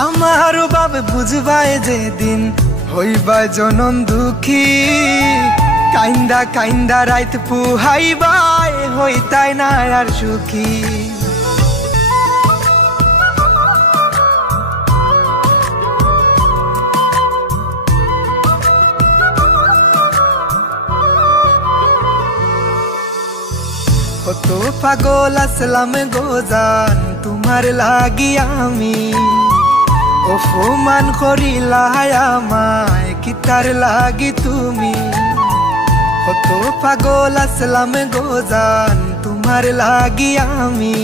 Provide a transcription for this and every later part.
আমার বাপ বুঝবায় যেদিন হইবা জনম দুঃখী, কাইন্দা কাইন্দা রাইত পুহাইবাই হইতাই না আর সুখী। কত পাগল আসলাম গোজান তোমার লাগি আমি, অপমান করিলা আমায় কিতার লাগি তুমি। কত পাগল আসলাম গোজান তোমার লাগি আমি,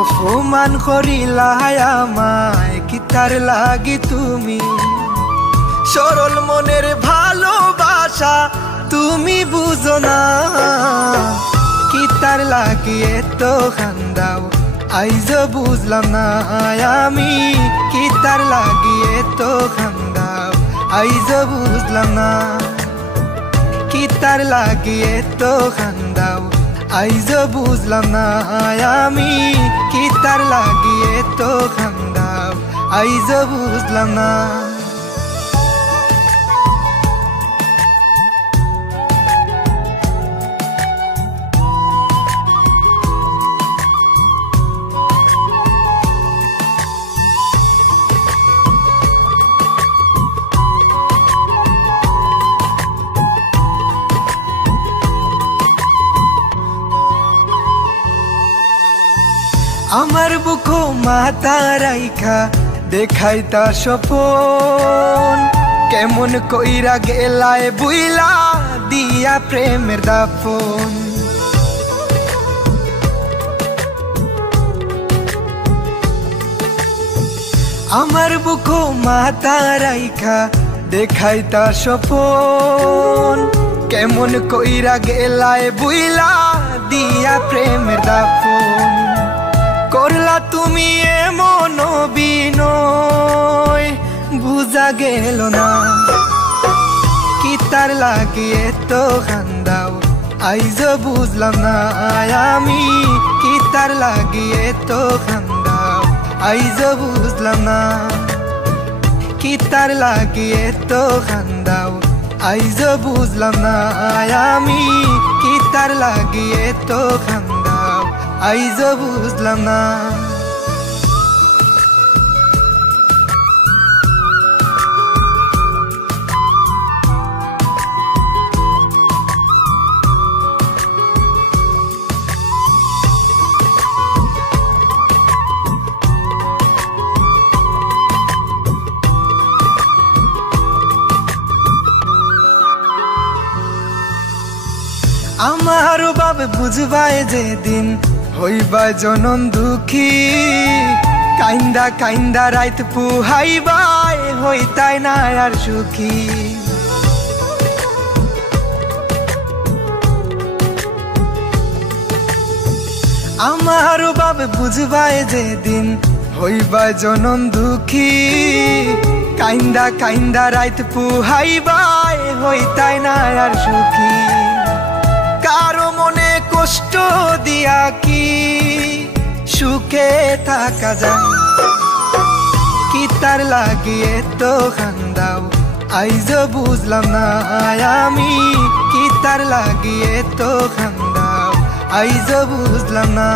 অপমান করিলা আমায় কিতার লাগি তুমি। সরল মনের ভালোবাসা তুমি বুঝো না, কিতার লাগি এত খান্দাও আইজ বুঝলাম না আমি। কিতার লাগি এত খান্দাও আইজ বুঝলাম না, কিতার লাগি এত খান্দাও আইজ বুঝলাম না আমি। কিতার লাগি এত খান্দাও আইজ বুঝলাম না। আমার বুকো মাথা রাইখা দেখাইতা স্বপন, কেমন কইরা গেলায় বুইলা দিয়া প্রেমের দাফন। আমার বুকো মাথা রাইখা দেখাইতা স্বপন, কেমন কইরা গেলায় বুইলা দিয়া প্রেমের দাফন। করলা তুমি এমন বিনয় বুঝা গেল না, কিতার লাগি এত খান্দাও আইজ বুঝলাম না আমি। কিতার লাগি এত খান্দাও আইজ বুঝলাম না, কিতার লাগি এত খান্দাও আইজ বুঝলাম না আমি। কিতার লাগি এত খান্দাও আইজ বুঝলাম না। আমার বাপ বুঝবায় যেদিন হইবা জনম দুঃখী, কাইন্দা কাইন্দা রাইত পুহাইবাই হইতাই না আর সুখী। আমার বাপ বুঝবায় যেদিন হইবা জনম দুঃখী, কাইন্দা কাইন্দা রাইত পুহাইবাই হইতাই না আর সুখী। কারো মনে কষ্ট দিয়া কি সুখে থাকা যায়, কিতার লাগি এত খান্দাও আইজ বুঝলাম না আমি। কিতার লাগি এত খান্দাও আইজ বুঝলাম না।